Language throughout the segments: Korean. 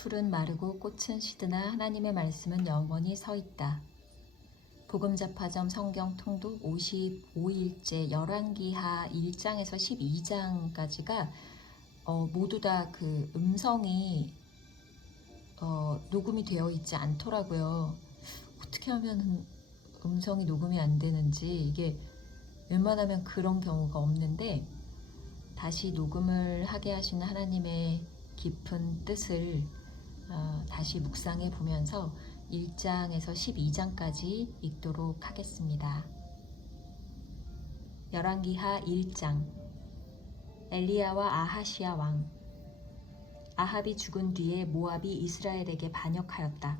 풀은 마르고 꽃은 시드나 하나님의 말씀은 영원히 서 있다. 복음자파점 성경 통독 55일째 열왕기하 1장에서 12장까지가 모두 다 그 음성이 녹음이 되어 있지 않더라고요. 어떻게 하면 음성이 녹음이 안 되는지, 이게 웬만하면 그런 경우가 없는데 다시 녹음을 하게 하시는 하나님의 깊은 뜻을 다시 묵상해 보면서 1장에서 12장까지 읽도록 하겠습니다. 열왕기하 1장. 엘리야와 아하시야 왕. 아합이 죽은 뒤에 모압이 이스라엘에게 반역하였다.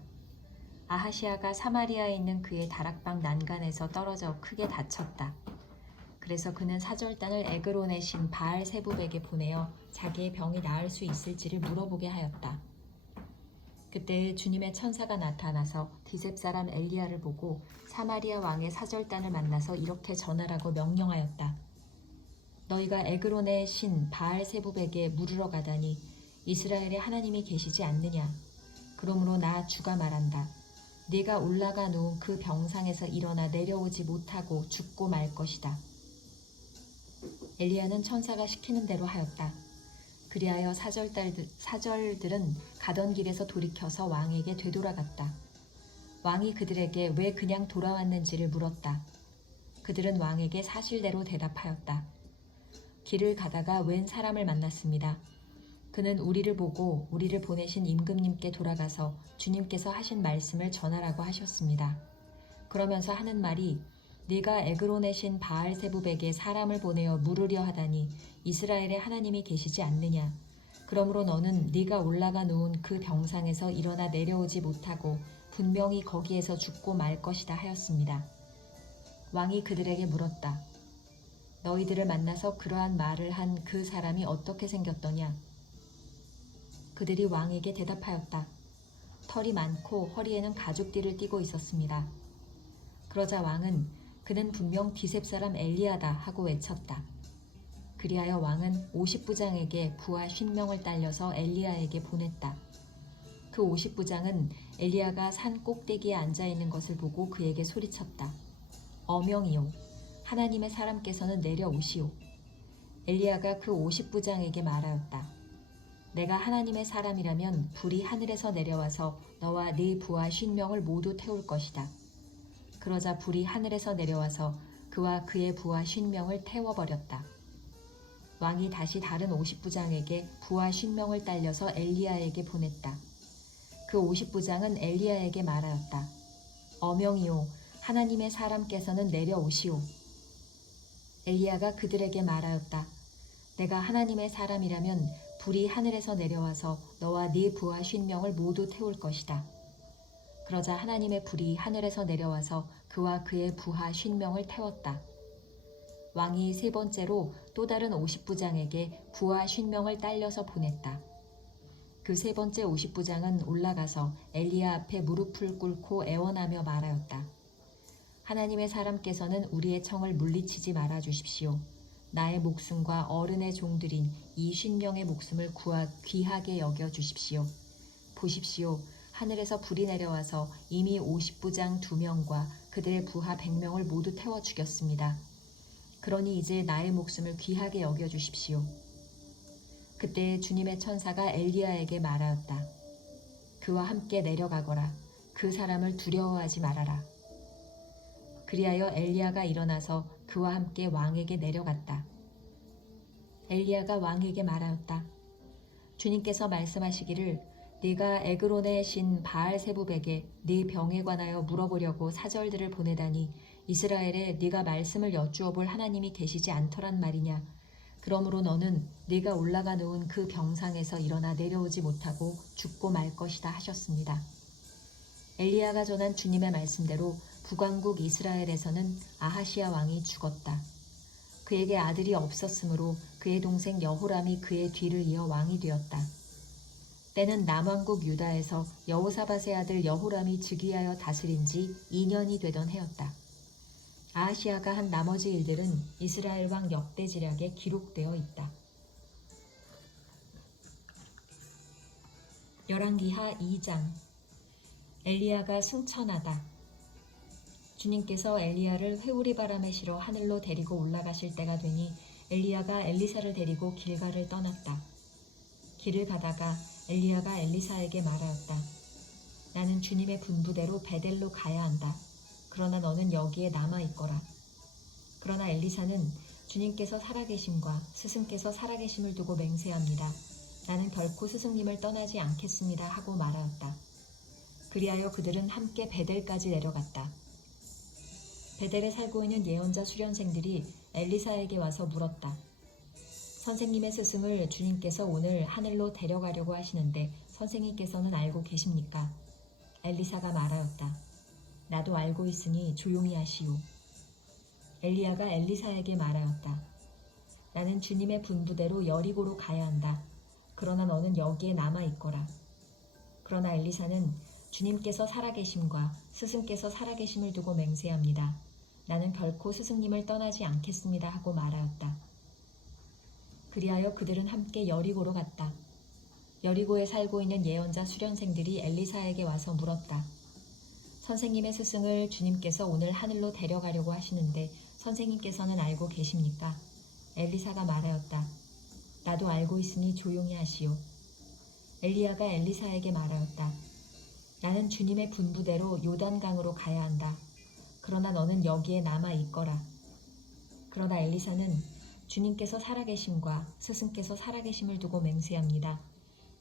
아하시야가 사마리아에 있는 그의 다락방 난간에서 떨어져 크게 다쳤다. 그래서 그는 사절단을 에그론의 신 바알세붑에게 보내어 자기의 병이 나을 수 있을지를 물어보게 하였다. 그때 주님의 천사가 나타나서 디셉 사람 엘리야를 보고 사마리아 왕의 사절단을 만나서 이렇게 전하라고 명령하였다. 너희가 에그론의 신 바알세붑에게 물으러 가다니 이스라엘에 하나님이 계시지 않느냐. 그러므로 나 주가 말한다. 네가 올라가 놓은 그 병상에서 일어나 내려오지 못하고 죽고 말 것이다. 엘리야는 천사가 시키는 대로 하였다. 그리하여 사절들은 가던 길에서 돌이켜서 왕에게 되돌아갔다. 왕이 그들에게 왜 그냥 돌아왔는지를 물었다. 그들은 왕에게 사실대로 대답하였다. 길을 가다가 웬 사람을 만났습니다. 그는 우리를 보고 우리를 보내신 임금님께 돌아가서 주님께서 하신 말씀을 전하라고 하셨습니다. 그러면서 하는 말이 네가 에그론의 신 바알세붑에게 사람을 보내어 물으려 하다니 이스라엘에 하나님이 계시지 않느냐. 그러므로 너는 네가 올라가 놓은 그 병상에서 일어나 내려오지 못하고 분명히 거기에서 죽고 말 것이다 하였습니다. 왕이 그들에게 물었다. 너희들을 만나서 그러한 말을 한 그 사람이 어떻게 생겼더냐. 그들이 왕에게 대답하였다. 털이 많고 허리에는 가죽띠를 띠고 있었습니다. 그러자 왕은 그는 분명 디셉 사람 엘리야다 하고 외쳤다. 그리하여 왕은 50부장에게 부하 50명을 딸려서 엘리야에게 보냈다. 그 50부장은 엘리야가 산 꼭대기에 앉아있는 것을 보고 그에게 소리쳤다. 어명이요. 하나님의 사람께서는 내려오시오. 엘리야가 그 50부장에게 말하였다. 내가 하나님의 사람이라면 불이 하늘에서 내려와서 너와 네 부하 50명을 모두 태울 것이다. 그러자 불이 하늘에서 내려와서 그와 그의 부하 50명을 태워버렸다. 왕이 다시 다른 50부장에게 부하 50명을 딸려서 엘리야에게 보냈다. 그 50부장은 엘리야에게 말하였다. 어명이요. 하나님의 사람께서는 내려오시오. 엘리야가 그들에게 말하였다. 내가 하나님의 사람이라면 불이 하늘에서 내려와서 너와 네 부하 50명을 모두 태울 것이다. 그러자 하나님의 불이 하늘에서 내려와서 그와 그의 부하 50명을 태웠다. 왕이 세 번째로 또 다른 50부장에게 부하 50명을 딸려서 보냈다. 그 세 번째 50부장은 올라가서 엘리야 앞에 무릎을 꿇고 애원하며 말하였다. 하나님의 사람께서는 우리의 청을 물리치지 말아 주십시오. 나의 목숨과 어른의 종들인 이 50명의 목숨을 귀하게 여겨 주십시오. 보십시오. 하늘에서 불이 내려와서 이미 50부장 2명과 그들의 부하 100명을 모두 태워 죽였습니다. 그러니 이제 나의 목숨을 귀하게 여겨 주십시오. 그때 주님의 천사가 엘리야에게 말하였다. 그와 함께 내려가거라. 그 사람을 두려워하지 말아라. 그리하여 엘리야가 일어나서 그와 함께 왕에게 내려갔다. 엘리야가 왕에게 말하였다. 주님께서 말씀하시기를 네가 에그론의 신 바알세붑에게 네 병에 관하여 물어보려고 사절들을 보내다니 이스라엘에 네가 말씀을 여쭈어 볼 하나님이 계시지 않더란 말이냐. 그러므로 너는 네가 올라가 놓은 그 병상에서 일어나 내려오지 못하고 죽고 말 것이다 하셨습니다. 엘리야가 전한 주님의 말씀대로 북왕국 이스라엘에서는 아하시야 왕이 죽었다. 그에게 아들이 없었으므로 그의 동생 여호람이 그의 뒤를 이어 왕이 되었다. 때는 남왕국 유다에서 여호사밧의 아들 여호람이 즉위하여 다스린 지 2년이 되던 해였다. 아하시야가 한 나머지 일들은 이스라엘 왕 역대지략에 기록되어 있다. 열왕기하 2장. 엘리야가 승천하다. 주님께서 엘리야를 회오리 바람에 실어 하늘로 데리고 올라가실 때가 되니 엘리야가 엘리사를 데리고 길갈을 떠났다. 길을 가다가 엘리야가 엘리사에게 말하였다. 나는 주님의 분부대로 베델로 가야 한다. 그러나 너는 여기에 남아있거라. 그러나 엘리사는 주님께서 살아계심과 스승께서 살아계심을 두고 맹세합니다. 나는 결코 스승님을 떠나지 않겠습니다 하고 말하였다. 그리하여 그들은 함께 베델까지 내려갔다. 베델에 살고 있는 예언자 수련생들이 엘리사에게 와서 물었다. 선생님의 스승을 주님께서 오늘 하늘로 데려가려고 하시는데 선생님께서는 알고 계십니까? 엘리사가 말하였다. 나도 알고 있으니 조용히 하시오. 엘리야가 엘리사에게 말하였다. 나는 주님의 분부대로 여리고로 가야 한다. 그러나 너는 여기에 남아있거라. 그러나 엘리사는 주님께서 살아계심과 스승께서 살아계심을 두고 맹세합니다. 나는 결코 스승님을 떠나지 않겠습니다 하고 말하였다. 그리하여 그들은 함께 여리고로 갔다. 여리고에 살고 있는 예언자 수련생들이 엘리사에게 와서 물었다. 선생님의 스승을 주님께서 오늘 하늘로 데려가려고 하시는데 선생님께서는 알고 계십니까? 엘리사가 말하였다. 나도 알고 있으니 조용히 하시오. 엘리야가 엘리사에게 말하였다. 나는 주님의 분부대로 요단강으로 가야 한다. 그러나 너는 여기에 남아 있거라. 그러나 엘리사는 주님께서 살아계심과 스승께서 살아계심을 두고 맹세합니다.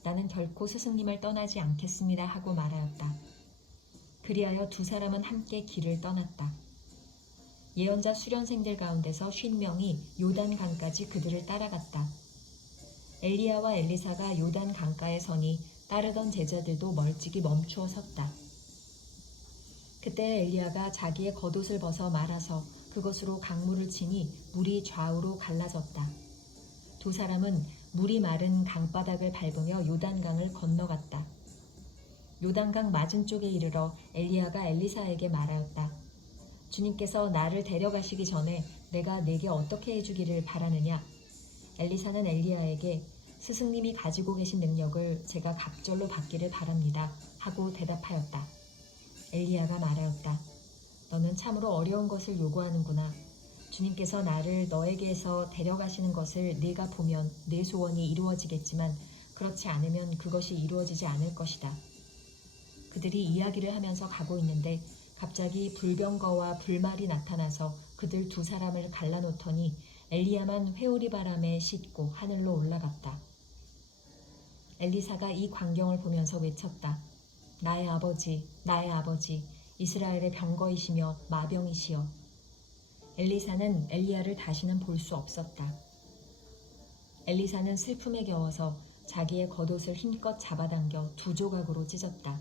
나는 결코 스승님을 떠나지 않겠습니다 하고 말하였다. 그리하여 두 사람은 함께 길을 떠났다. 예언자 수련생들 가운데서 50명이 요단강까지 그들을 따라갔다. 엘리야와 엘리사가 요단 강가에 서니 따르던 제자들도 멀찍이 멈추어 섰다. 그때 엘리야가 자기의 겉옷을 벗어 말아서 그것으로 강물을 치니 물이 좌우로 갈라졌다. 두 사람은 물이 마른 강바닥을 밟으며 요단강을 건너갔다. 요단강 맞은 쪽에 이르러 엘리야가 엘리사에게 말하였다. 주님께서 나를 데려가시기 전에 내가 네게 어떻게 해주기를 바라느냐? 엘리사는 엘리야에게 스승님이 가지고 계신 능력을 제가 갑절로 받기를 바랍니다 하고 대답하였다. 엘리야가 말하였다. 너는 참으로 어려운 것을 요구하는구나. 주님께서 나를 너에게서 데려가시는 것을 네가 보면 내 소원이 이루어지겠지만 그렇지 않으면 그것이 이루어지지 않을 것이다. 그들이 이야기를 하면서 가고 있는데 갑자기 불병거와 불말이 나타나서 그들 두 사람을 갈라놓더니 엘리야만 회오리 바람에 싣고 하늘로 올라갔다. 엘리사가 이 광경을 보면서 외쳤다. 나의 아버지, 나의 아버지, 이스라엘의 병거이시며 마병이시여. 엘리사는 엘리야를 다시는 볼 수 없었다. 엘리사는 슬픔에 겨워서 자기의 겉옷을 힘껏 잡아당겨 두 조각으로 찢었다.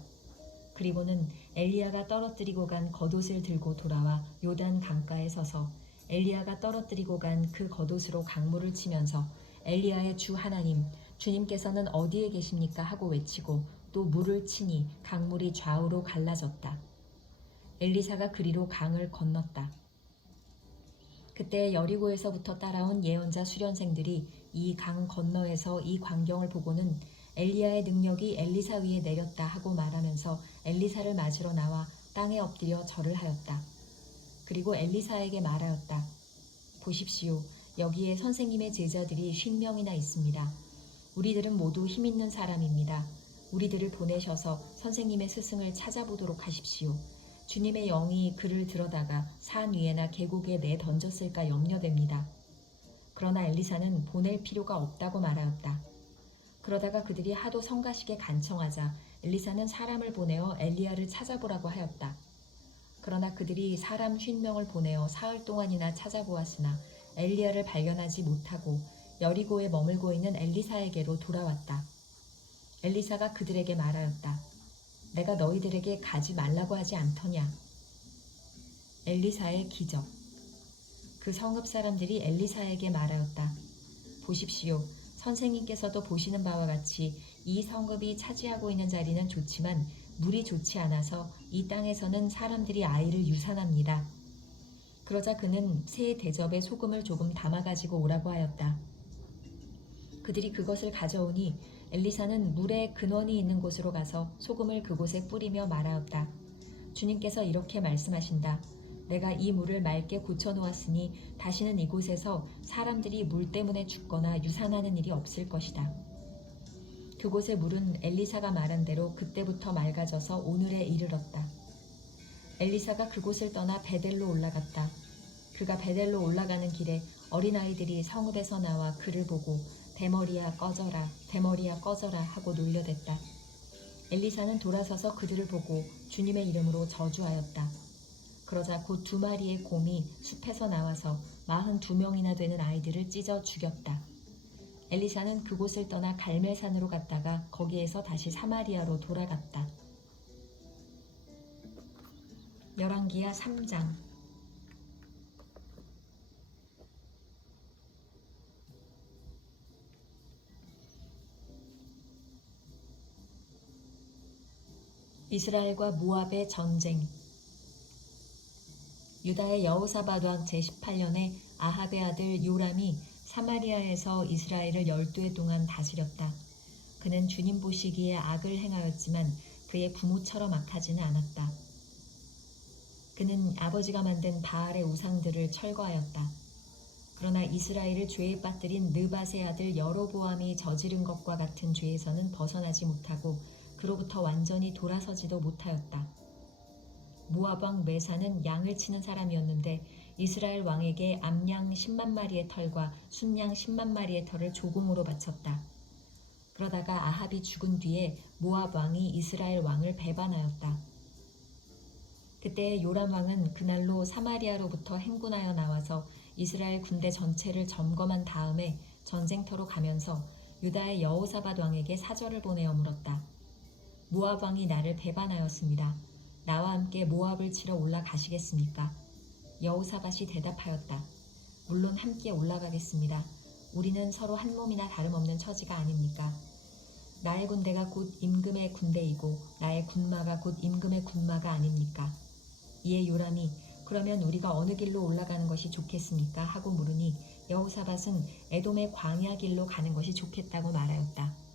그리고는 엘리야가 떨어뜨리고 간 겉옷을 들고 돌아와 요단 강가에 서서 엘리야가 떨어뜨리고 간 그 겉옷으로 강물을 치면서 엘리야의 주 하나님, 주님께서는 어디에 계십니까? 하고 외치고 또 물을 치니 강물이 좌우로 갈라졌다. 엘리사가 그리로 강을 건넜다. 그때 여리고에서부터 따라온 예언자 수련생들이 이 강 건너에서 이 광경을 보고는 엘리야의 능력이 엘리사 위에 내렸다 하고 말하면서 엘리사를 맞으러 나와 땅에 엎드려 절을 하였다. 그리고 엘리사에게 말하였다. 보십시오. 여기에 선생님의 제자들이 50명이나 있습니다. 우리들은 모두 힘있는 사람입니다. 우리들을 보내셔서 선생님의 스승을 찾아보도록 하십시오. 주님의 영이 그를 들어다가 산 위에나 계곡에 내던졌을까 염려됩니다. 그러나 엘리사는 보낼 필요가 없다고 말하였다. 그러다가 그들이 하도 성가시게 간청하자 엘리사는 사람을 보내어 엘리야를 찾아보라고 하였다. 그러나 그들이 사람 50명을 보내어 사흘 동안이나 찾아보았으나 엘리야를 발견하지 못하고 여리고에 머물고 있는 엘리사에게로 돌아왔다. 엘리사가 그들에게 말하였다. 내가 너희들에게 가지 말라고 하지 않더냐. 엘리사의 기적. 그 성읍 사람들이 엘리사에게 말하였다. 보십시오. 선생님께서도 보시는 바와 같이 이 성읍이 차지하고 있는 자리는 좋지만 물이 좋지 않아서 이 땅에서는 사람들이 아이를 유산합니다. 그러자 그는 새 대접에 소금을 조금 담아가지고 오라고 하였다. 그들이 그것을 가져오니 엘리사는 물에 근원이 있는 곳으로 가서 소금을 그곳에 뿌리며 말하였다. 주님께서 이렇게 말씀하신다. 내가 이 물을 맑게 고쳐놓았으니 다시는 이곳에서 사람들이 물 때문에 죽거나 유산하는 일이 없을 것이다. 그곳의 물은 엘리사가 말한 대로 그때부터 맑아져서 오늘에 이르렀다. 엘리사가 그곳을 떠나 베델로 올라갔다. 그가 베델로 올라가는 길에 어린아이들이 성읍에서 나와 그를 보고 대머리야 꺼져라, 대머리야 꺼져라 하고 놀려댔다. 엘리사는 돌아서서 그들을 보고 주님의 이름으로 저주하였다. 그러자 곧 2마리의 곰이 숲에서 나와서 42명이나 되는 아이들을 찢어 죽였다. 엘리사는 그곳을 떠나 갈멜산으로 갔다가 거기에서 다시 사마리아로 돌아갔다. 열왕기하 3장. 이스라엘과 모압의 전쟁. 유다의 여호사밧 왕 제18년에 아합의 아들 요람이 사마리아에서 이스라엘을 12해 동안 다스렸다. 그는 주님 보시기에 악을 행하였지만 그의 부모처럼 악하지는 않았다. 그는 아버지가 만든 바알의 우상들을 철거하였다. 그러나 이스라엘을 죄에 빠뜨린 느밧의 아들 여로보암이 저지른 것과 같은 죄에서는 벗어나지 못하고 그로부터 완전히 돌아서지도 못하였다. 모압 왕 메사는 양을 치는 사람이었는데 이스라엘 왕에게 암양 10만 마리의 털과 순양 10만 마리의 털을 조공으로 바쳤다. 그러다가 아합이 죽은 뒤에 모압 왕이 이스라엘 왕을 배반하였다. 그때 요람 왕은 그날로 사마리아로부터 행군하여 나와서 이스라엘 군대 전체를 점검한 다음에 전쟁터로 가면서 유다의 여호사밧 왕에게 사절을 보내어 물었다. 모압 왕이 나를 배반하였습니다. 나와 함께 모압을 치러 올라가시겠습니까? 여호사밧이 대답하였다. 물론 함께 올라가겠습니다. 우리는 서로 한 몸이나 다름없는 처지가 아닙니까? 나의 군대가 곧 임금의 군대이고 나의 군마가 곧 임금의 군마가 아닙니까? 이에 요람이 그러면 우리가 어느 길로 올라가는 것이 좋겠습니까? 하고 물으니 여호사밧은 에돔의 광야 길로 가는 것이 좋겠다고 말하였다.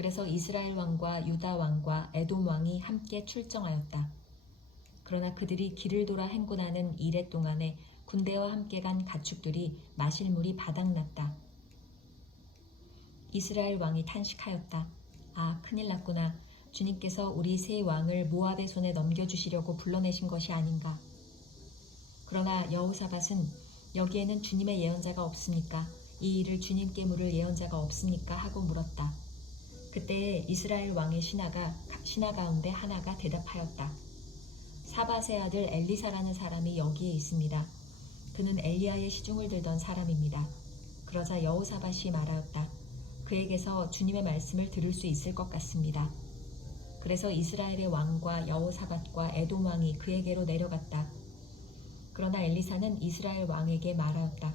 그래서 이스라엘 왕과 유다 왕과 에돔 왕이 함께 출정하였다. 그러나 그들이 길을 돌아 행군하는 이래 동안에 군대와 함께 간 가축들이 마실 물이 바닥났다. 이스라엘 왕이 탄식하였다. 아, 큰일 났구나. 주님께서 우리 세 왕을 모압의 손에 넘겨주시려고 불러내신 것이 아닌가. 그러나 여호사밧은 여기에는 주님의 예언자가 없습니까? 이 일을 주님께 물을 예언자가 없습니까? 하고 물었다. 그때 이스라엘 왕의 신하 가운데 하나가 대답하였다. 사밧의 아들 엘리사라는 사람이 여기에 있습니다. 그는 엘리야의 시중을 들던 사람입니다. 그러자 여호사밧이 말하였다. 그에게서 주님의 말씀을 들을 수 있을 것 같습니다. 그래서 이스라엘의 왕과 여호사밧과 에돔 왕이 그에게로 내려갔다. 그러나 엘리사는 이스라엘 왕에게 말하였다.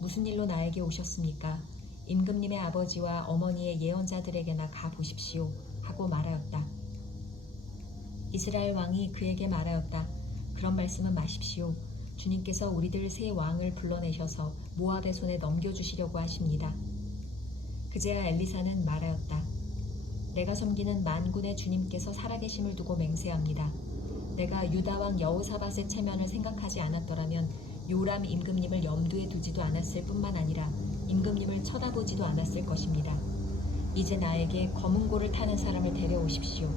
무슨 일로 나에게 오셨습니까? 임금님의 아버지와 어머니의 예언자들에게나 가보십시오 하고 말하였다. 이스라엘 왕이 그에게 말하였다. 그런 말씀은 마십시오. 주님께서 우리들 세 왕을 불러내셔서 모압의 손에 넘겨주시려고 하십니다. 그제야 엘리사는 말하였다. 내가 섬기는 만군의 주님께서 살아계심을 두고 맹세합니다. 내가 유다왕 여호사밧의 체면을 생각하지 않았더라면 요람 임금님을 염두에 두지도 않았을 뿐만 아니라 임금님을 쳐다보지도 않았을 것입니다. 이제 나에게 검은고를 타는 사람을 데려오십시오.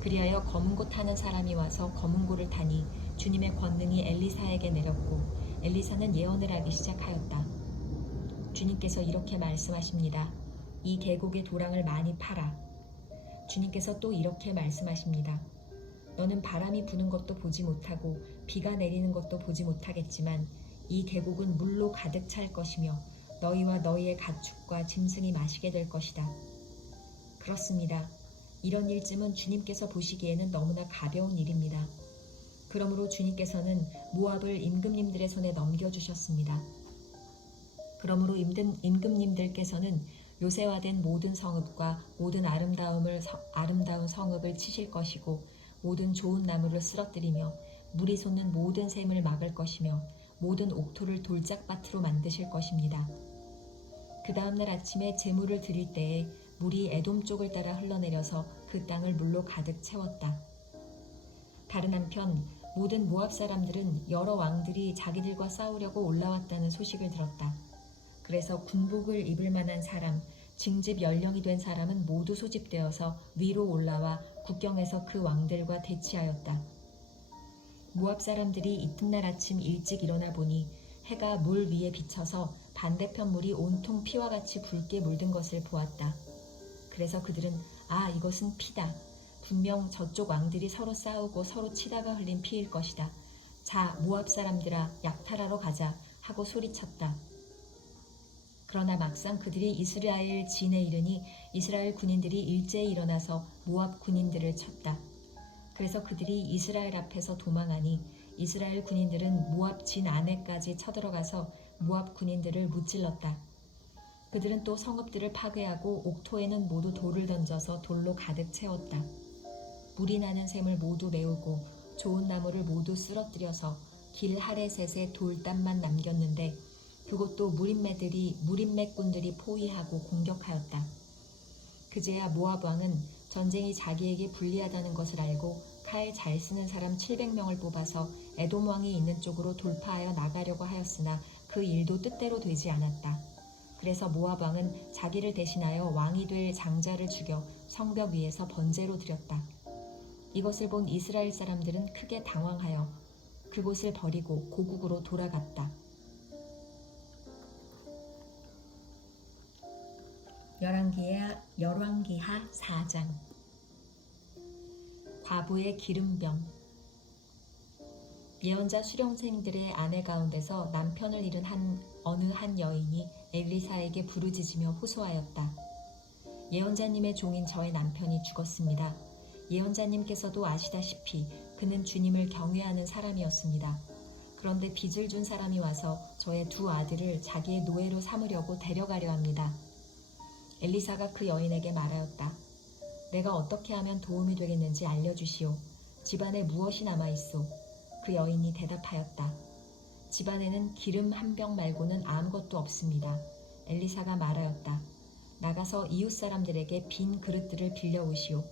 그리하여 검은고 타는 사람이 와서 검은고를 타니 주님의 권능이 엘리사에게 내렸고 엘리사는 예언을 하기 시작하였다. 주님께서 이렇게 말씀하십니다. 이 계곡의 도랑을 많이 파라. 주님께서 또 이렇게 말씀하십니다. 너는 바람이 부는 것도 보지 못하고 비가 내리는 것도 보지 못하겠지만 이 계곡은 물로 가득 찰 것이며 너희와 너희의 가축과 짐승이 마시게 될 것이다. 그렇습니다. 이런 일쯤은 주님께서 보시기에는 너무나 가벼운 일입니다. 그러므로 주님께서는 모압을 임금님들의 손에 넘겨주셨습니다. 그러므로 임금님들께서는 요새화된 모든 성읍과 모든 아름다운 성읍을 치실 것이고 모든 좋은 나무를 쓰러뜨리며 물이 솟는 모든 샘을 막을 것이며 모든 옥토를 돌짝밭으로 만드실 것입니다. 그 다음날 아침에 제물을 드릴 때에 물이 에돔 쪽을 따라 흘러내려서 그 땅을 물로 가득 채웠다. 다른 한편 모든 모압 사람들은 여러 왕들이 자기들과 싸우려고 올라왔다는 소식을 들었다. 그래서 군복을 입을 만한 사람, 징집 연령이 된 사람은 모두 소집되어서 위로 올라와 국경에서 그 왕들과 대치하였다. 모압 사람들이 이튿날 아침 일찍 일어나 보니 해가 물 위에 비쳐서 반대편 물이 온통 피와 같이 붉게 물든 것을 보았다. 그래서 그들은 이것은 피다. 분명 저쪽 왕들이 서로 싸우고 서로 치다가 흘린 피일 것이다. 자, 모압 사람들아, 약탈하러 가자 하고 소리쳤다. 그러나 막상 그들이 이스라엘 진에 이르니 이스라엘 군인들이 일제히 일어나서 모압 군인들을 쳤다. 그래서 그들이 이스라엘 앞에서 도망하니 이스라엘 군인들은 모압 진 안에까지 쳐들어가서 모압 군인들을 무찔렀다. 그들은 또 성읍들을 파괴하고 옥토에는 모두 돌을 던져서 돌로 가득 채웠다. 물이 나는 샘을 모두 메우고 좋은 나무를 모두 쓰러뜨려서 길 하레셋에 돌담만 남겼는데 그것도 무린맥군들이 포위하고 공격하였다. 그제야 모압 왕은 전쟁이 자기에게 불리하다는 것을 알고 칼 잘 쓰는 사람 700명을 뽑아서 에돔 왕이 있는 쪽으로 돌파하여 나가려고 하였으나 그 일도 뜻대로 되지 않았다. 그래서 모압 왕은 자기를 대신하여 왕이 될 장자를 죽여 성벽 위에서 번제로 드렸다. 이것을 본 이스라엘 사람들은 크게 당황하여 그곳을 버리고 고국으로 돌아갔다. 열왕기하 4장. 과부의 기름병. 예언자 수령생들의 아내 가운데서 남편을 잃은 어느 한 여인이 엘리사에게 부르짖으며 호소하였다. 예언자님의 종인 저의 남편이 죽었습니다. 예언자님께서도 아시다시피 그는 주님을 경외하는 사람이었습니다. 그런데 빚을 준 사람이 와서 저의 두 아들을 자기의 노예로 삼으려고 데려가려 합니다. 엘리사가 그 여인에게 말하였다. 내가 어떻게 하면 도움이 되겠는지 알려주시오. 집안에 무엇이 남아있소? 그 여인이 대답하였다. 집안에는 기름 한 병 말고는 아무것도 없습니다. 엘리사가 말하였다. 나가서 이웃 사람들에게 빈 그릇들을 빌려오시오.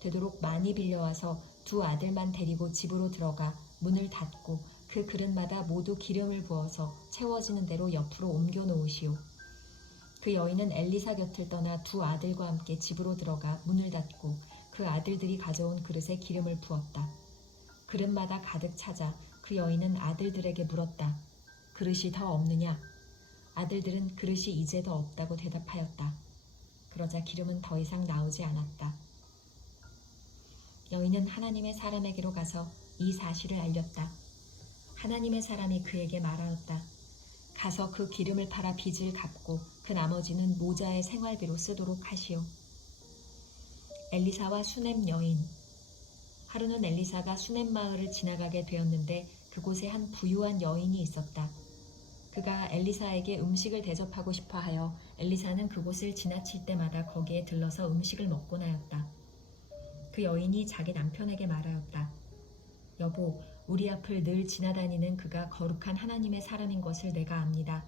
되도록 많이 빌려와서 두 아들만 데리고 집으로 들어가 문을 닫고 그 그릇마다 모두 기름을 부어서 채워지는 대로 옆으로 옮겨 놓으시오. 그 여인은 엘리사 곁을 떠나 두 아들과 함께 집으로 들어가 문을 닫고 그 아들들이 가져온 그릇에 기름을 부었다. 그릇마다 가득 차자 그 여인은 아들들에게 물었다. 그릇이 더 없느냐? 아들들은 그릇이 이제 더 없다고 대답하였다. 그러자 기름은 더 이상 나오지 않았다. 여인은 하나님의 사람에게로 가서 이 사실을 알렸다. 하나님의 사람이 그에게 말하였다. 가서 그 기름을 팔아 빚을 갚고 그 나머지는 모자의 생활비로 쓰도록 하시오. 엘리사와 수넴 여인. 하루는 엘리사가 수넴 마을을 지나가게 되었는데 그곳에 한 부유한 여인이 있었다. 그가 엘리사에게 음식을 대접하고 싶어 하여 엘리사는 그곳을 지나칠 때마다 거기에 들러서 음식을 먹곤 하였다. 그 여인이 자기 남편에게 말하였다. 여보, 우리 앞을 늘 지나다니는 그가 거룩한 하나님의 사람인 것을 내가 압니다.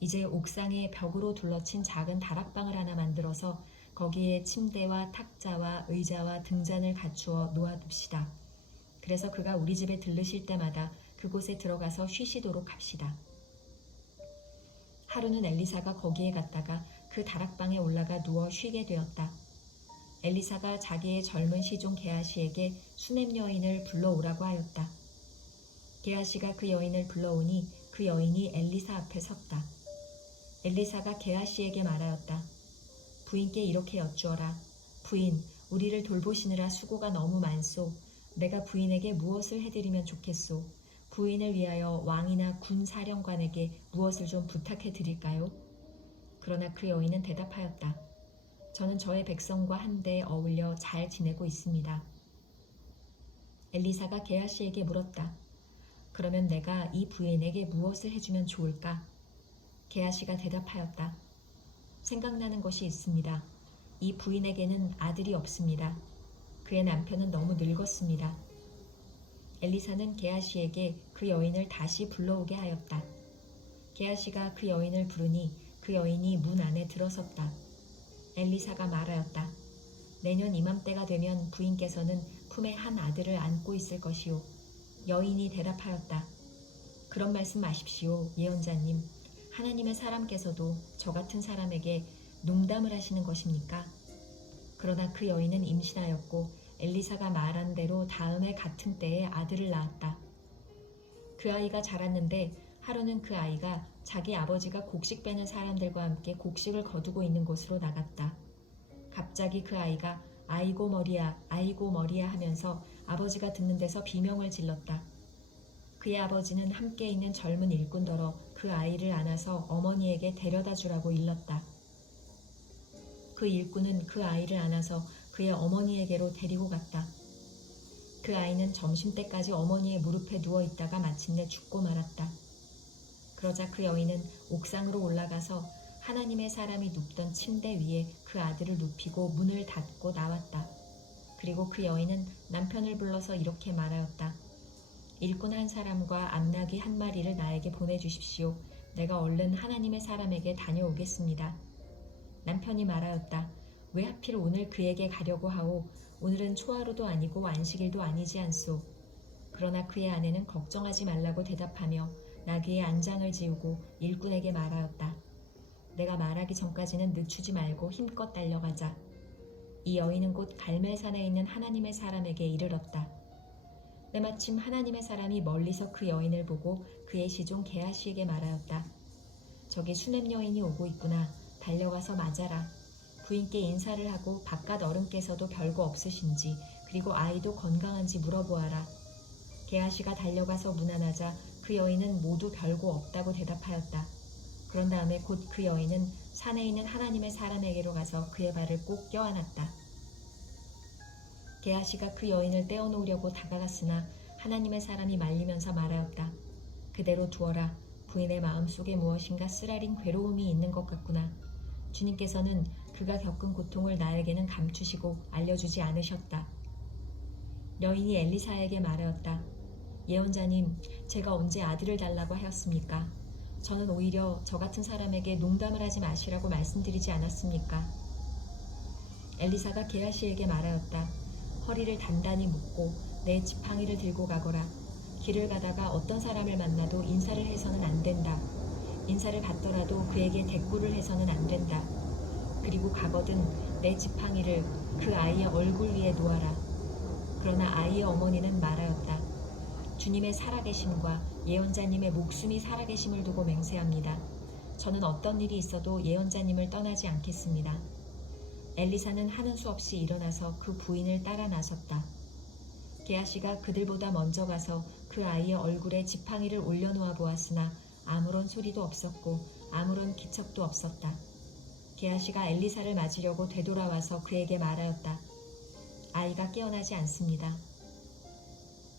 이제 옥상에 벽으로 둘러친 작은 다락방을 하나 만들어서 거기에 침대와 탁자와 의자와 등잔을 갖추어 놓아둡시다. 그래서 그가 우리 집에 들르실 때마다 그곳에 들어가서 쉬시도록 합시다. 하루는 엘리사가 거기에 갔다가 그 다락방에 올라가 누워 쉬게 되었다. 엘리사가 자기의 젊은 시종 게하시에게 수넴 여인을 불러오라고 하였다. 게하시가 그 여인을 불러오니 그 여인이 엘리사 앞에 섰다. 엘리사가 게하시에게 말하였다. 부인께 이렇게 여쭈어라. 부인, 우리를 돌보시느라 수고가 너무 많소. 내가 부인에게 무엇을 해드리면 좋겠소? 부인을 위하여 왕이나 군 사령관에게 무엇을 좀 부탁해 드릴까요? 그러나 그 여인은 대답하였다. 저는 저의 백성과 한데 어울려 잘 지내고 있습니다. 엘리사가 게하시에게 물었다. 그러면 내가 이 부인에게 무엇을 해주면 좋을까? 게하시가 대답하였다. 생각나는 것이 있습니다. 이 부인에게는 아들이 없습니다. 그의 남편은 너무 늙었습니다. 엘리사는 게하시에게 그 여인을 다시 불러오게 하였다. 게하시가 그 여인을 부르니 그 여인이 문 안에 들어섰다. 엘리사가 말하였다. 내년 이맘때가 되면 부인께서는 품에 한 아들을 안고 있을 것이요. 여인이 대답하였다. 그런 말씀 마십시오, 예언자님. 하나님의 사람께서도 저 같은 사람에게 농담을 하시는 것입니까? 그러나 그 여인은 임신하였고 엘리사가 말한 대로 다음해 같은 때에 아들을 낳았다. 그 아이가 자랐는데 하루는 그 아이가 자기 아버지가 곡식 빼는 사람들과 함께 곡식을 거두고 있는 곳으로 나갔다. 갑자기 그 아이가 아이고 머리야, 아이고 머리야 하면서 아버지가 듣는 데서 비명을 질렀다. 그의 아버지는 함께 있는 젊은 일꾼더러 그 아이를 안아서 어머니에게 데려다 주라고 일렀다. 그 일꾼은 그 아이를 안아서 그의 어머니에게로 데리고 갔다. 그 아이는 점심때까지 어머니의 무릎에 누워 있다가 마침내 죽고 말았다. 그러자 그 여인은 옥상으로 올라가서 하나님의 사람이 눕던 침대 위에 그 아들을 눕히고 문을 닫고 나왔다. 그리고 그 여인은 남편을 불러서 이렇게 말하였다. 일꾼 한 사람과 암나귀 한 마리를 나에게 보내주십시오. 내가 얼른 하나님의 사람에게 다녀오겠습니다. 남편이 말하였다. 왜 하필 오늘 그에게 가려고 하오? 오늘은 초하루도 아니고 안식일도 아니지 않소. 그러나 그의 아내는 걱정하지 말라고 대답하며 나귀의 안장을 지우고 일꾼에게 말하였다. 내가 말하기 전까지는 늦추지 말고 힘껏 달려가자. 이 여인은 곧 갈멜산에 있는 하나님의 사람에게 이르렀다. 때마침 하나님의 사람이 멀리서 그 여인을 보고 그의 시종 게하시에게 말하였다. 저기 수냄 여인이 오고 있구나. 달려가서 맞아라. 부인께 인사를 하고 바깥 어른께서도 별거 없으신지 그리고 아이도 건강한지 물어보아라. 게하시가 달려가서 문안하자 그 여인은 모두 별거 없다고 대답하였다. 그런 다음에 곧 그 여인은 산에 있는 하나님의 사람에게로 가서 그의 발을 꼭 껴안았다. 게하시가 그 여인을 떼어놓으려고 다가갔으나 하나님의 사람이 말리면서 말하였다. 그대로 두어라. 부인의 마음속에 무엇인가 쓰라린 괴로움이 있는 것 같구나. 주님께서는 그가 겪은 고통을 나에게는 감추시고 알려주지 않으셨다. 여인이 엘리사에게 말하였다. 예언자님, 제가 언제 아들을 달라고 하였습니까? 저는 오히려 저 같은 사람에게 농담을 하지 마시라고 말씀드리지 않았습니까? 엘리사가 게하시에게 말하였다. 허리를 단단히 묶고 내 지팡이를 들고 가거라. 길을 가다가 어떤 사람을 만나도 인사를 해서는 안 된다. 인사를 받더라도 그에게 대꾸를 해서는 안 된다. 그리고 가거든 내 지팡이를 그 아이의 얼굴 위에 놓아라. 그러나 아이의 어머니는 말하였다. 주님의 살아계심과 예언자님의 목숨이 살아계심을 두고 맹세합니다. 저는 어떤 일이 있어도 예언자님을 떠나지 않겠습니다. 엘리사는 하는 수 없이 일어나서 그 부인을 따라 나섰다. 게하시가 그들보다 먼저 가서 그 아이의 얼굴에 지팡이를 올려놓아 보았으나 아무런 소리도 없었고 아무런 기척도 없었다. 게하시가 엘리사를 맞으려고 되돌아와서 그에게 말하였다. 아이가 깨어나지 않습니다.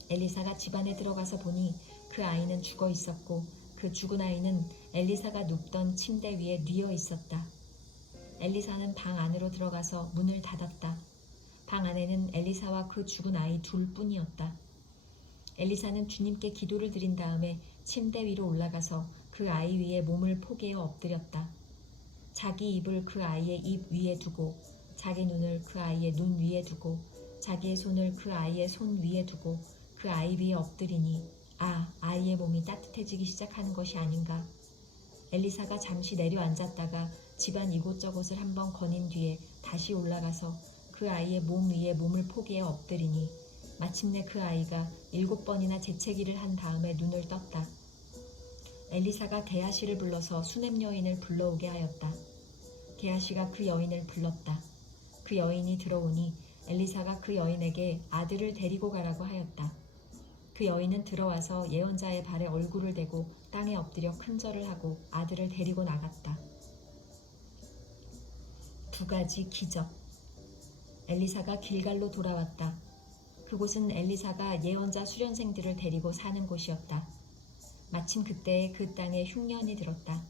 엘리사가 집안에 들어가서 보니 그 아이는 죽어 있었고 그 죽은 아이는 엘리사가 눕던 침대 위에 뉘어 있었다. 엘리사는 방 안으로 들어가서 문을 닫았다. 방 안에는 엘리사와 그 죽은 아이 둘뿐이었다. 엘리사는 주님께 기도를 드린 다음에 침대 위로 올라가서 그 아이 위에 몸을 포개어 엎드렸다. 자기 입을 그 아이의 입 위에 두고 자기 눈을 그 아이의 눈 위에 두고 자기의 손을 그 아이의 손 위에 두고 그 아이 위에 엎드리니 아이의 몸이 따뜻해지기 시작하는 것이 아닌가. 엘리사가 잠시 내려앉았다가 집안 이곳저곳을 한번 거닌 뒤에 다시 올라가서 그 아이의 몸 위에 몸을 포개어 엎드리니 마침내 그 아이가 7번이나 재채기를 한 다음에 눈을 떴다. 엘리사가 게하시를 불러서 수냄 여인을 불러오게 하였다. 게하시가 그 여인을 불렀다. 그 여인이 들어오니 엘리사가 그 여인에게 아들을 데리고 가라고 하였다. 그 여인은 들어와서 예언자의 발에 얼굴을 대고 땅에 엎드려 큰절을 하고 아들을 데리고 나갔다. 2가지 기적. 엘리사가 길갈로 돌아왔다. 그곳은 엘리사가 예언자 수련생들을 데리고 사는 곳이었다. 마침 그때에 그 땅에 흉년이 들었다.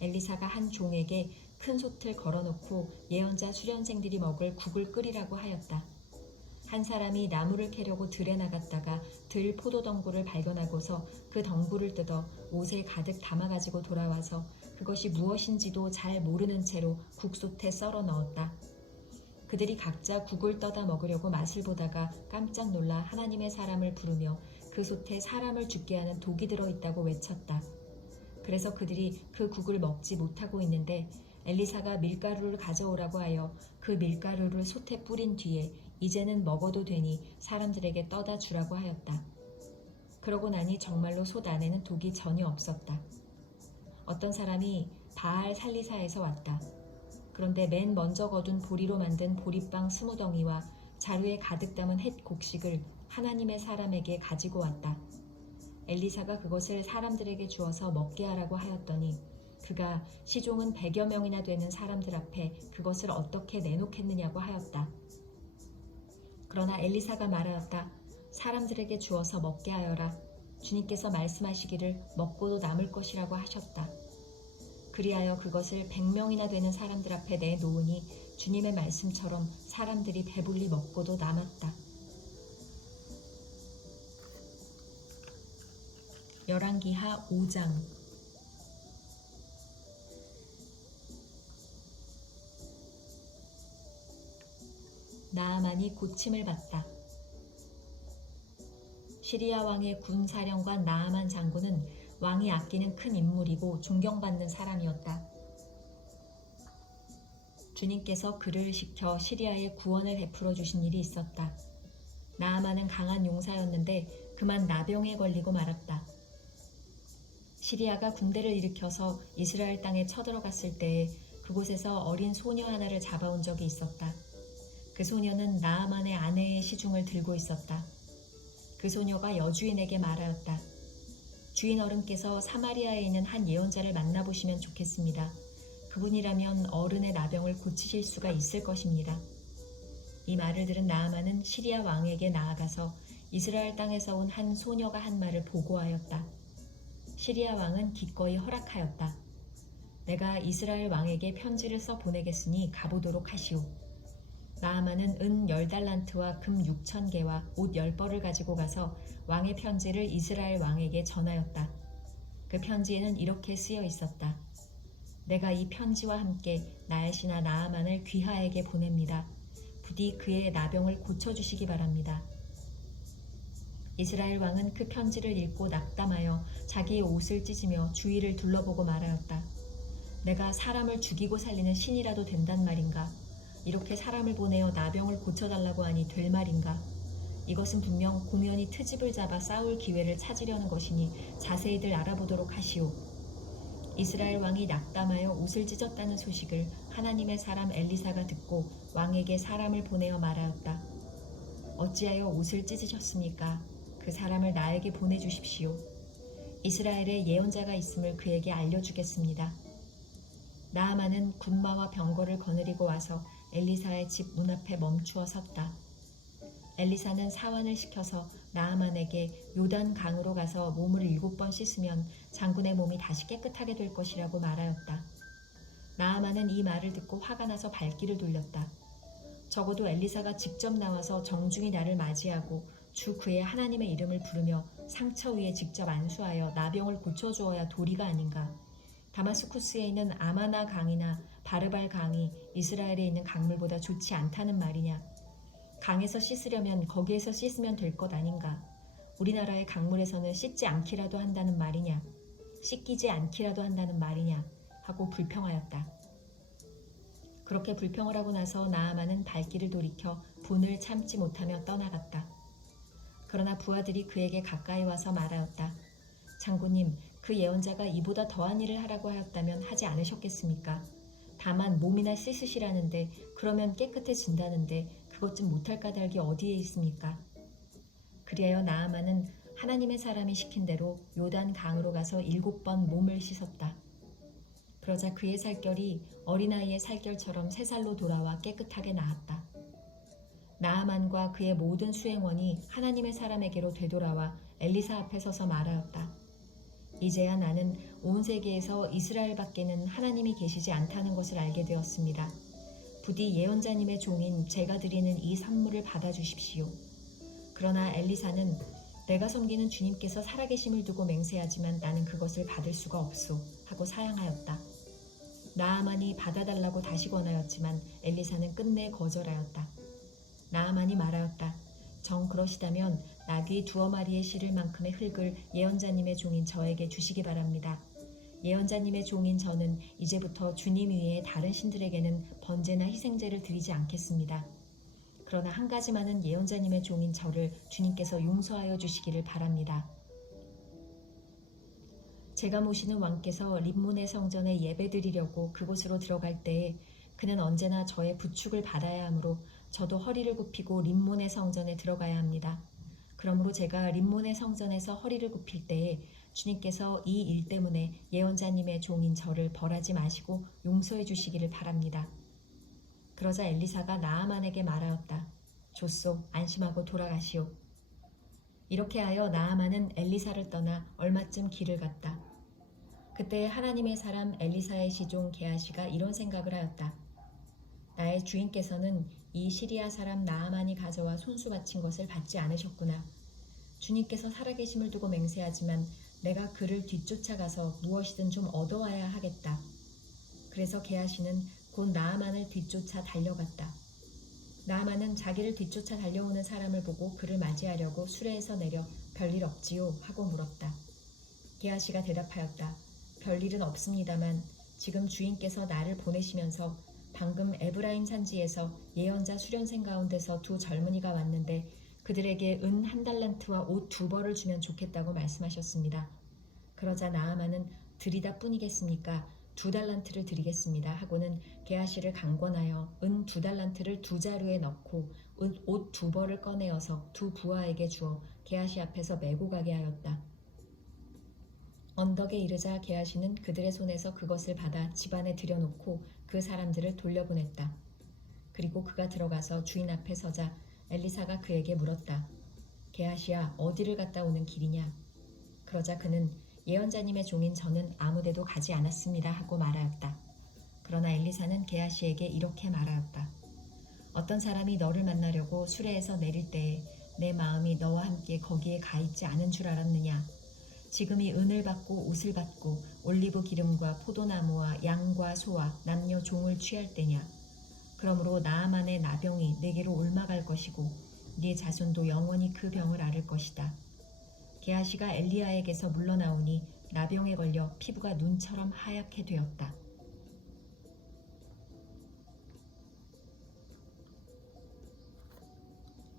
엘리사가 한 종에게 큰 솥을 걸어놓고 예언자 수련생들이 먹을 국을 끓이라고 하였다. 한 사람이 나무를 캐려고 들에 나갔다가 들 포도덩굴을 발견하고서 그 덩굴을 뜯어 옷에 가득 담아가지고 돌아와서 그 그것이 무엇인지도 잘 모르는 채로 국솥에 썰어 넣었다. 그들이 각자 국을 떠다 먹으려고 맛을 보다가 깜짝 놀라 하나님의 사람을 부르며 그 솥에 사람을 죽게 하는 독이 들어있다고 외쳤다. 그래서 그들이 그 국을 먹지 못하고 있는데 엘리사가 밀가루를 가져오라고 하여 그 밀가루를 솥에 뿌린 뒤에 이제는 먹어도 되니 사람들에게 떠다 주라고 하였다. 그러고 나니 정말로 솥 안에는 독이 전혀 없었다. 어떤 사람이 바알 살리사에서 왔다. 그런데 맨 먼저 거둔 보리로 만든 보리빵 20덩이와 자루에 가득 담은 햇 곡식을 하나님의 사람에게 가지고 왔다. 엘리사가 그것을 사람들에게 주어서 먹게 하라고 하였더니 그가 시종은 100여 명이나 되는 사람들 앞에 그것을 어떻게 내놓겠느냐고 하였다. 그러나 엘리사가 말하였다. 사람들에게 주어서 먹게 하여라. 주님께서 말씀하시기를 먹고도 남을 것이라고 하셨다. 그리하여 그것을 100명이나 되는 사람들 앞에 내놓으니 주님의 말씀처럼 사람들이 배불리 먹고도 남았다. 열왕기하 5장. 나아만이 고침을 받다. 시리아 왕의 군사령관 나아만 장군은 왕이 아끼는 큰 인물이고 존경받는 사람이었다. 주님께서 그를 시켜 시리아에 구원을 베풀어 주신 일이 있었다. 나아만은 강한 용사였는데 그만 나병에 걸리고 말았다. 시리아가 군대를 일으켜서 이스라엘 땅에 쳐들어갔을 때에 그곳에서 어린 소녀 하나를 잡아온 적이 있었다. 그 소녀는 나아만의 아내의 시중을 들고 있었다. 그 소녀가 여주인에게 말하였다. 주인 어른께서 사마리아에 있는 한 예언자를 만나보시면 좋겠습니다. 그분이라면 어른의 나병을 고치실 수가 있을 것입니다. 이 말을 들은 나아만은 시리아 왕에게 나아가서 이스라엘 땅에서 온 한 소녀가 한 말을 보고하였다. 시리아 왕은 기꺼이 허락하였다. 내가 이스라엘 왕에게 편지를 써 보내겠으니 가보도록 하시오. 나아만은 은 10달란트와 금 6,000개와 옷 10벌을 가지고 가서 왕의 편지를 이스라엘 왕에게 전하였다. 그 편지에는 이렇게 쓰여 있었다. 내가 이 편지와 함께 나의 신하 나아만을 귀하에게 보냅니다. 부디 그의 나병을 고쳐주시기 바랍니다. 이스라엘 왕은 그 편지를 읽고 낙담하여 자기의 옷을 찢으며 주위를 둘러보고 말하였다. 내가 사람을 죽이고 살리는 신이라도 된단 말인가? 이렇게 사람을 보내어 나병을 고쳐달라고 하니 될 말인가? 이것은 분명 공연히 트집을 잡아 싸울 기회를 찾으려는 것이니 자세히들 알아보도록 하시오. 이스라엘 왕이 낙담하여 옷을 찢었다는 소식을 하나님의 사람 엘리사가 듣고 왕에게 사람을 보내어 말하였다. 어찌하여 옷을 찢으셨습니까? 그 사람을 나에게 보내주십시오. 이스라엘에 예언자가 있음을 그에게 알려주겠습니다. 나아만은 군마와 병거를 거느리고 와서 엘리사의 집 문 앞에 멈추어 섰다. 엘리사는 사환을 시켜서 나아만에게 요단 강으로 가서 몸을 7번 씻으면 장군의 몸이 다시 깨끗하게 될 것이라고 말하였다. 나아만은 이 말을 듣고 화가 나서 발길을 돌렸다. 적어도 엘리사가 직접 나와서 정중히 나를 맞이하고 주 그의 하나님의 이름을 부르며 상처 위에 직접 안수하여 나병을 고쳐주어야 도리가 아닌가. 다마스쿠스에 있는 아마나 강이나 바르발 강이 이스라엘에 있는 강물보다 좋지 않다는 말이냐. 강에서 씻으려면 거기에서 씻으면 될 것 아닌가. 우리나라의 강물에서는 씻지 않기라도 한다는 말이냐. 씻기지 않기라도 한다는 말이냐 하고 불평하였다. 그렇게 불평을 하고 나서 나아만은 발길을 돌이켜 분을 참지 못하며 떠나갔다. 그러나 부하들이 그에게 가까이 와서 말하였다. 장군님, 그 예언자가 이보다 더한 일을 하라고 하였다면 하지 않으셨겠습니까? 다만 몸이나 씻으시라는데 그러면 깨끗해진다는데 그것 좀 못할 까닭이 어디에 있습니까? 그리하여 나아만은 하나님의 사람이 시킨 대로 요단 강으로 가서 7번 몸을 씻었다. 그러자 그의 살결이 어린아이의 살결처럼 새 살로 돌아와 깨끗하게 나았다. 나아만과 그의 모든 수행원이 하나님의 사람에게로 되돌아와 엘리사 앞에 서서 말하였다. 이제야 나는 온 세계에서 이스라엘밖에는 하나님이 계시지 않다는 것을 알게 되었습니다. 부디 예언자님의 종인 제가 드리는 이 선물을 받아주십시오. 그러나 엘리사는 내가 섬기는 주님께서 살아계심을 두고 맹세하지만 나는 그것을 받을 수가 없소 하고 사양하였다. 나아만이 받아달라고 다시 권하였지만 엘리사는 끝내 거절하였다. 나아만이 말하였다. 정 그러시다면 나귀 2마리에 실을 만큼의 흙을 예언자님의 종인 저에게 주시기 바랍니다. 예언자님의 종인 저는 이제부터 주님 외에 다른 신들에게는 번제나 희생제를 드리지 않겠습니다. 그러나 한 가지만은 예언자님의 종인 저를 주님께서 용서하여 주시기를 바랍니다. 제가 모시는 왕께서 림몬의 성전에 예배드리려고 그곳으로 들어갈 때에 그는 언제나 저의 부축을 받아야 하므로 저도 허리를 굽히고 림몬의 성전에 들어가야 합니다. 그러므로 제가 림몬의 성전에서 허리를 굽힐 때에 주님께서 이 일 때문에 예언자님의 종인 저를 벌하지 마시고 용서해 주시기를 바랍니다. 그러자 엘리사가 나아만에게 말하였다. 좋소, 안심하고 돌아가시오. 이렇게 하여 나아만은 엘리사를 떠나 얼마쯤 길을 갔다. 그때 하나님의 사람 엘리사의 시종 게하시가 이런 생각을 하였다. 나의 주인께서는 이 시리아 사람 나아만이 가져와 손수 바친 것을 받지 않으셨구나. 주님께서 살아계심을 두고 맹세하지만 내가 그를 뒤쫓아가서 무엇이든 좀 얻어와야 하겠다. 그래서 게하시는 곧 나아만을 뒤쫓아 달려갔다. 나아만은 자기를 뒤쫓아 달려오는 사람을 보고 그를 맞이하려고 수레에서 내려 별일 없지요? 하고 물었다. 게하시가 대답하였다. 별일은 없습니다만 지금 주인께서 나를 보내시면서 방금 에브라임 산지에서 예언자 수련생 가운데서 2 젊은이가 왔는데 그들에게 은 1달란트와 옷 2벌을 주면 좋겠다고 말씀하셨습니다. 그러자 나아만은 드리다 뿐이겠습니까? 2달란트를 드리겠습니다 하고는 게하시를 강권하여 은 2달란트를 2자루에 넣고 옷 2벌을 꺼내어서 2 부하에게 주어 게하시 앞에서 메고 가게 하였다. 언덕에 이르자 게하시는 그들의 손에서 그것을 받아 집안에 들여놓고 그 사람들을 돌려보냈다. 그리고 그가 들어가서 주인 앞에 서자 엘리사가 그에게 물었다. 게하시야, 어디를 갔다 오는 길이냐? 그러자 그는 예언자님의 종인 저는 아무데도 가지 않았습니다 하고 말하였다. 그러나 엘리사는 게하시에게 이렇게 말하였다. 어떤 사람이 너를 만나려고 수레에서 내릴 때에 내 마음이 너와 함께 거기에 가 있지 않은 줄 알았느냐? 지금이 은을 받고 옷을 받고 올리브 기름과 포도나무와 양과 소와 남녀 종을 취할 때냐? 그러므로 나아만의 나병이 내게로 옮아갈 것이고 네 자손도 영원히 그 병을 앓을 것이다. 게하시가 엘리야에게서 물러나오니 나병에 걸려 피부가 눈처럼 하얗게 되었다.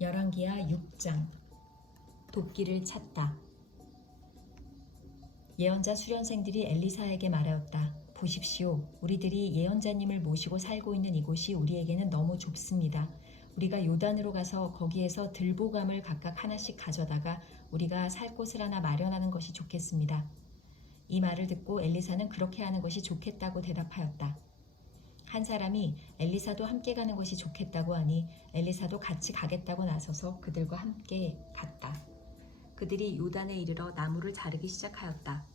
열왕기하 6장. 도끼를 찾다. 예언자 수련생들이 엘리사에게 말하였다. 보십시오. 우리들이 예언자님을 모시고 살고 있는 이곳이 우리에게는 너무 좁습니다. 우리가 요단으로 가서 거기에서 들보감을 각각 하나씩 가져다가 우리가 살 곳을 하나 마련하는 것이 좋겠습니다. 이 말을 듣고 엘리사는 그렇게 하는 것이 좋겠다고 대답하였다. 한 사람이 엘리사도 함께 가는 것이 좋겠다고 하니 엘리사도 같이 가겠다고 나서서 그들과 함께 갔다. 그들이 요단에 이르러 나무를 자르기 시작하였다.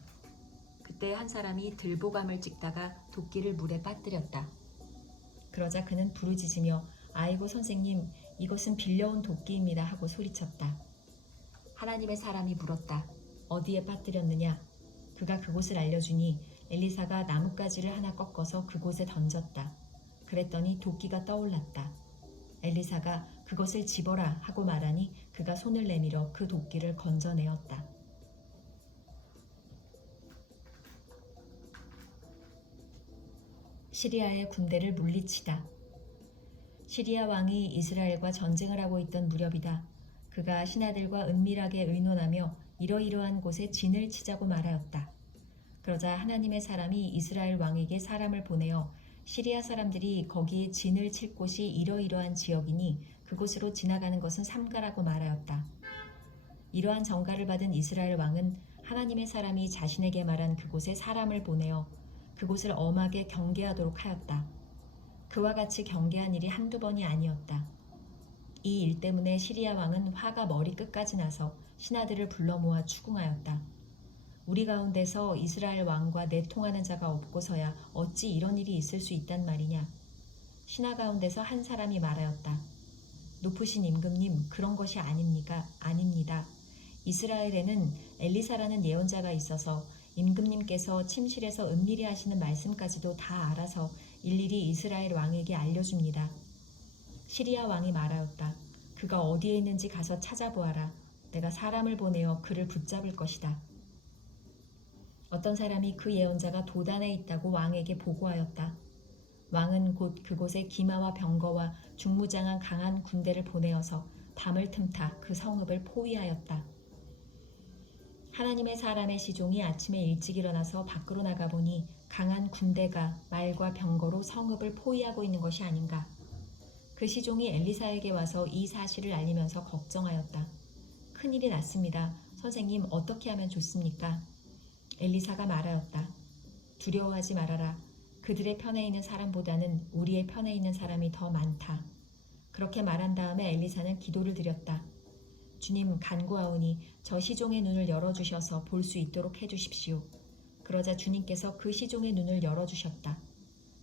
그때 한 사람이 들보감을 찍다가 도끼를 물에 빠뜨렸다. 그러자 그는 부르짖으며 아이고 선생님, 이것은 빌려온 도끼입니다 하고 소리쳤다. 하나님의 사람이 물었다. 어디에 빠뜨렸느냐? 그가 그곳을 알려주니 엘리사가 나뭇가지를 하나 꺾어서 그곳에 던졌다. 그랬더니 도끼가 떠올랐다. 엘리사가 그것을 집어라 하고 말하니 그가 손을 내밀어 그 도끼를 건져내었다. 시리아의 군대를 물리치다. 시리아 왕이 이스라엘과 전쟁을 하고 있던 무렵이다. 그가 신하들과 은밀하게 의논하며 이러이러한 곳에 진을 치자고 말하였다. 그러자 하나님의 사람이 이스라엘 왕에게 사람을 보내어 시리아 사람들이 거기에 진을 칠 곳이 이러이러한 지역이니 그곳으로 지나가는 것은 삼가라고 말하였다. 이러한 전가를 받은 이스라엘 왕은 하나님의 사람이 자신에게 말한 그곳에 사람을 보내어 그곳을 엄하게 경계하도록 하였다. 그와 같이 경계한 일이 한두 번이 아니었다. 이 일 때문에 시리아 왕은 화가 머리끝까지 나서 신하들을 불러 모아 추궁하였다. 우리 가운데서 이스라엘 왕과 내통하는 자가 없고서야 어찌 이런 일이 있을 수 있단 말이냐. 신하 가운데서 한 사람이 말하였다. 높으신 임금님, 그런 것이 아닙니까? 아닙니다. 이스라엘에는 엘리사라는 예언자가 있어서 임금님께서 침실에서 은밀히 하시는 말씀까지도 다 알아서 일일이 이스라엘 왕에게 알려줍니다. 시리아 왕이 말하였다. 그가 어디에 있는지 가서 찾아보아라. 내가 사람을 보내어 그를 붙잡을 것이다. 어떤 사람이 그 예언자가 도단에 있다고 왕에게 보고하였다. 왕은 곧 그곳에 기마와 병거와 중무장한 강한 군대를 보내어서 밤을 틈타 그 성읍을 포위하였다. 하나님의 사람의 시종이 아침에 일찍 일어나서 밖으로 나가보니 강한 군대가 말과 병거로 성읍을 포위하고 있는 것이 아닌가. 그 시종이 엘리사에게 와서 이 사실을 알리면서 걱정하였다. 큰일이 났습니다. 선생님, 어떻게 하면 좋습니까? 엘리사가 말하였다. 두려워하지 말아라. 그들의 편에 있는 사람보다는 우리의 편에 있는 사람이 더 많다. 그렇게 말한 다음에 엘리사는 기도를 드렸다. 주님, 간구하오니 저 시종의 눈을 열어주셔서 볼 수 있도록 해주십시오. 그러자 주님께서 그 시종의 눈을 열어주셨다.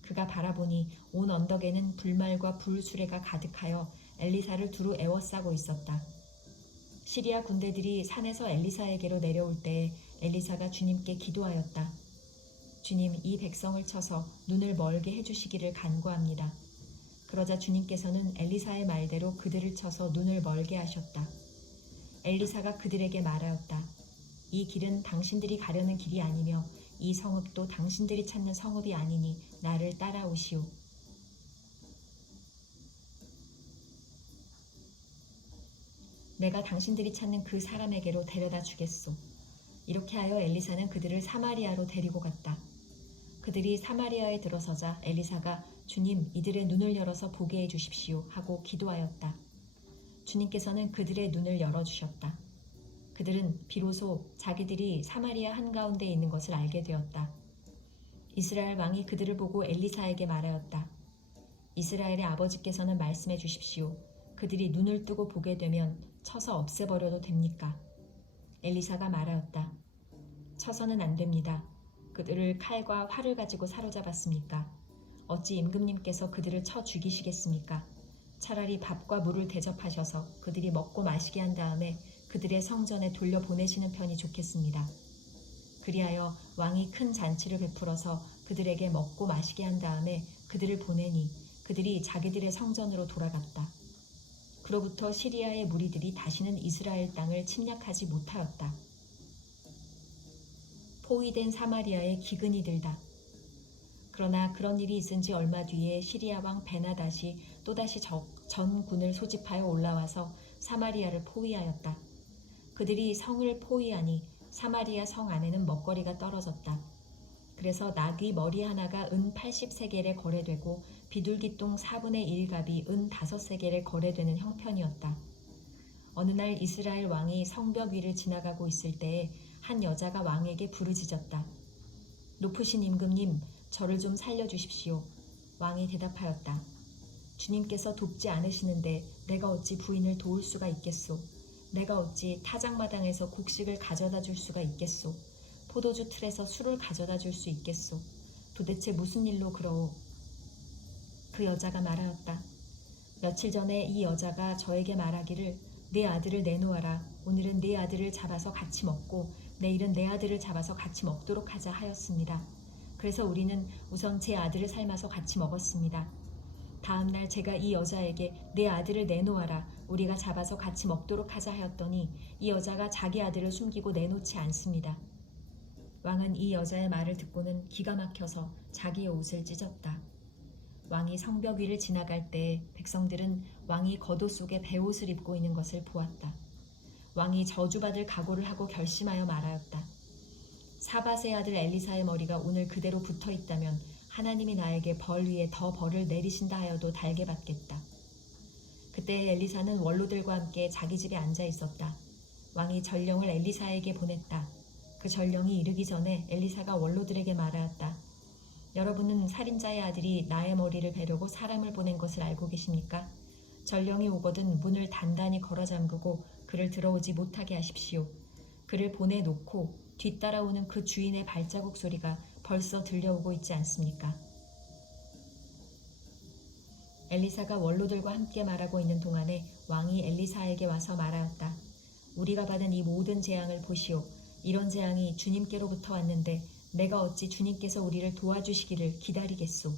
그가 바라보니 온 언덕에는 불말과 불수레가 가득하여 엘리사를 두루 에워싸고 있었다. 시리아 군대들이 산에서 엘리사에게로 내려올 때에 엘리사가 주님께 기도하였다. 주님, 이 백성을 쳐서 눈을 멀게 해주시기를 간구합니다. 그러자 주님께서는 엘리사의 말대로 그들을 쳐서 눈을 멀게 하셨다. 엘리사가 그들에게 말하였다. 이 길은 당신들이 가려는 길이 아니며 이 성읍도 당신들이 찾는 성읍이 아니니 나를 따라오시오. 내가 당신들이 찾는 그 사람에게로 데려다 주겠소. 이렇게 하여 엘리사는 그들을 사마리아로 데리고 갔다. 그들이 사마리아에 들어서자 엘리사가 주님, 이들의 눈을 열어서 보게 해주십시오 하고 기도하였다. 주님께서는 그들의 눈을 열어주셨다. 그들은 비로소 자기들이 사마리아 한가운데 있는 것을 알게 되었다. 이스라엘 왕이 그들을 보고 엘리사에게 말하였다. 이스라엘의 아버지께서는 말씀해 주십시오. 그들이 눈을 뜨고 보게 되면 쳐서 없애버려도 됩니까? 엘리사가 말하였다. 쳐서는 안 됩니다. 그들을 칼과 활을 가지고 사로잡았습니까? 어찌 임금님께서 그들을 쳐 죽이시겠습니까? 차라리 밥과 물을 대접하셔서 그들이 먹고 마시게 한 다음에 그들의 성전에 돌려보내시는 편이 좋겠습니다. 그리하여 왕이 큰 잔치를 베풀어서 그들에게 먹고 마시게 한 다음에 그들을 보내니 그들이 자기들의 성전으로 돌아갔다. 그로부터 시리아의 무리들이 다시는 이스라엘 땅을 침략하지 못하였다. 포위된 사마리아에 기근이 들다. 그러나 그런 일이 있은 지 얼마 뒤에 시리아 왕 베나닷이 또다시 전군을 소집하여 올라와서 사마리아를 포위하였다. 그들이 성을 포위하니 사마리아 성 안에는 먹거리가 떨어졌다. 그래서 나귀 머리 하나가 은 80세겔에 거래되고 비둘기똥 4분의 1갑이 은 5세겔에 거래되는 형편이었다. 어느 날 이스라엘 왕이 성벽 위를 지나가고 있을 때에 한 여자가 왕에게 부르짖었다. 높으신 임금님, 저를 좀 살려주십시오. 왕이 대답하였다. 주님께서 돕지 않으시는데 내가 어찌 부인을 도울 수가 있겠소. 내가 어찌 타작마당에서 곡식을 가져다 줄 수가 있겠소. 포도주 틀에서 술을 가져다 줄 수 있겠소. 도대체 무슨 일로 그러오. 그 여자가 말하였다. 며칠 전에 이 여자가 저에게 말하기를 내 아들을 내놓아라. 오늘은 내 아들을 잡아서 같이 먹고 내일은 내 아들을 잡아서 같이 먹도록 하자 하였습니다. 그래서 우리는 우선 제 아들을 삶아서 같이 먹었습니다. 다음 날 제가 이 여자에게 내 아들을 내놓아라. 우리가 잡아서 같이 먹도록 하자 하였더니 이 여자가 자기 아들을 숨기고 내놓지 않습니다. 왕은 이 여자의 말을 듣고는 기가 막혀서 자기의 옷을 찢었다. 왕이 성벽 위를 지나갈 때 백성들은 왕이 겉옷 속에 베옷을 입고 있는 것을 보았다. 왕이 저주받을 각오를 하고 결심하여 말하였다. 사밧의 아들 엘리사의 머리가 오늘 그대로 붙어 있다면 하나님이 나에게 벌 위에 더 벌을 내리신다 하여도 달게 받겠다. 그때 엘리사는 원로들과 함께 자기 집에 앉아 있었다. 왕이 전령을 엘리사에게 보냈다. 그 전령이 이르기 전에 엘리사가 원로들에게 말하였다. 여러분은 살인자의 아들이 나의 머리를 베려고 사람을 보낸 것을 알고 계십니까? 전령이 오거든 문을 단단히 걸어 잠그고 그를 들어오지 못하게 하십시오. 그를 보내놓고 뒤따라오는 그 주인의 발자국 소리가 벌써 들려오고 있지 않습니까? 엘리사가 원로들과 함께 말하고 있는 동안에 왕이 엘리사에게 와서 말하였다. 우리가 받은 이 모든 재앙을 보시오. 이런 재앙이 주님께로부터 왔는데 내가 어찌 주님께서 우리를 도와주시기를 기다리겠소.